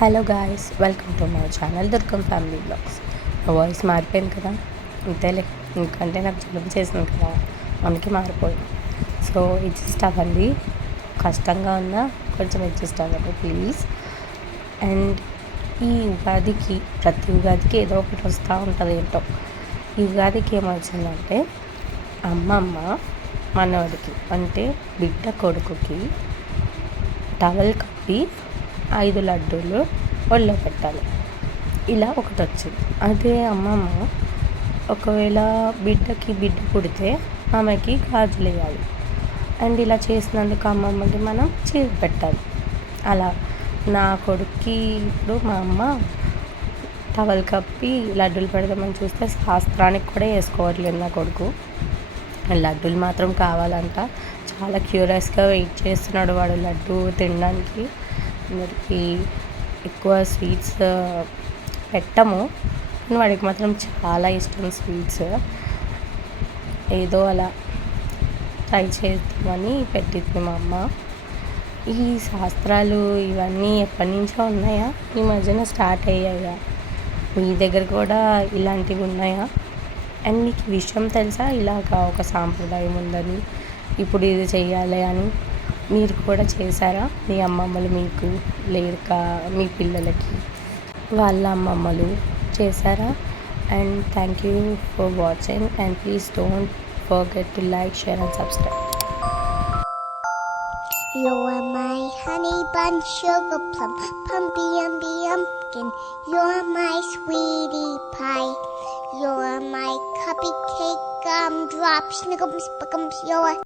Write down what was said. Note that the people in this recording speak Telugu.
Hello guys welcome to my channel Durgam family blogs. నా వాయిస్ మారిపోయింది కదా? అంతేలే ఎందుకంటే నాకు జలుబు చేసింది కదా అందుకే మారిపోయింది. సో అడ్జస్ట్ అవ్వండి. కష్టంగా ఉన్నా కొంచెం అడ్జస్ట్ అవ్వండి ప్లీజ్. అండ్ ఈ ఉగాదికి ప్రతి ఉగాదికి ఏదో ఒకటి వస్తూ ఉంటుంది ఏంటో. ఈ ఉగాదికి ఏమొచ్చిందంటే అమ్మమ్మ మనవడికి అంటే బిడ్డ కొడుకుకి టవల్ కప్పి ఐదు లడ్డూలు ఒళ్ళో పెట్టాలి. ఇలా ఒకటి వచ్చింది. అదే అమ్మమ్మ ఒకవేళ బిడ్డకి బిడ్డ పుడితే ఆమెకి గాజులు వేయాలి. అండ్ ఇలా చేసినందుకు అమ్మమ్మకి మనం చీర పెట్టాలి. అలా నా కొడుక్కి ఇప్పుడు మా అమ్మ టవల్ కప్పి లడ్డూలు పెడదామని చూస్తే శాస్త్రానికి కూడా వేసుకోవట్లేదు నా కొడుకు. లడ్డూలు మాత్రం కావాలంట. చాలా క్యూరియస్గా వెయిట్ చేస్తున్నాడు వాడు లడ్డు తినడానికి. అందరికి ఎక్కువ స్వీట్స్ పెట్టము. కానీ వాడికి మాత్రం చాలా ఇష్టం స్వీట్స్. ఏదో అలా ట్రై చేద్దామని పెట్టింది మా అమ్మ. ఈ శాస్త్రాలు ఇవన్నీ ఎప్పటి నుంచో ఉన్నాయా? ఈ మధ్యన స్టార్ట్ అయ్యాయా? మీ దగ్గర కూడా ఇలాంటివి ఉన్నాయా? అండ్ మీకు విషయం తెలుసా? ఇలాగా ఒక సాంప్రదాయం ఉందని ఇప్పుడు ఇది చెయ్యాలి అని. మీరు కూడా చేశారా మీ అమ్మమ్మలు మీకు లేక మీ పిల్లలకి వాళ్ళ అమ్మమ్మలు చేశారా and thank you for watching and please don't forget to like share and subscribe You are my honey bun, sugar plum, pumpy umby umpkin. You're my sweetie pie. You're my cupcake, gumdrop, snickums, spickums. You're